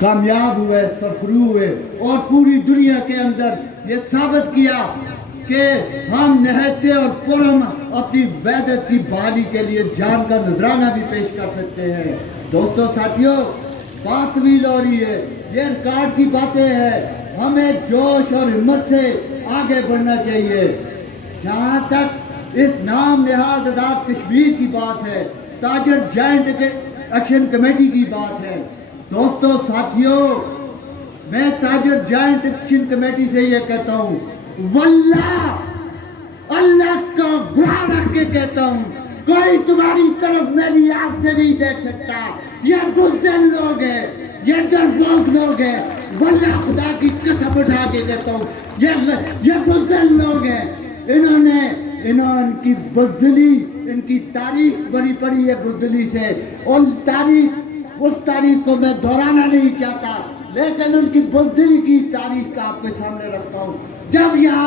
کامیاب ہوئے، سرفرو ہوئے اور پوری دنیا کے اندر یہ ثابت کیا کہ ہم نہایت اور پرم اپنی وحدت کی بحالی کے لیے جان کا نذرانہ بھی پیش کر سکتے ہیں۔ دوستو ساتھیوں، بات طویل ہو رہی ہے، یہ ریکارڈ کی باتیں ہیں، ہمیں جوش اور ہمت سے آگے بڑھنا چاہیے۔ جہاں تک اس نام نہاد آزاد کشمیر کی بات ہے، تاجر جائنٹ ایکشن کمیٹی کی بات ہے، دوستو ساتھیوں، میں تاجر جائنٹ ایکشن کمیٹی سے یہ کہتا ہوں، واللہ اللہ کا گواہ رکھ کے کہتا ہوں، کوئی تمہاری طرف میری آنکھ سے نہیں دیکھ سکتا۔ یہ بزدل لوگ ہیں، یہ ڈرپوک لوگ ہیں، واللہ خدا کی قسم اٹھا کے کہتا ہوں، یہ بزدل لوگ ہیں۔ ان کی بزدلی، ان کی تاریخ بری پڑی ہے بزدلی سے، اور اس تاریخ کو میں دہرانا نہیں چاہتا، لیکن ان کی بزدلی کی تاریخ کا آپ کے سامنے رکھتا ہوں۔ جب یہاں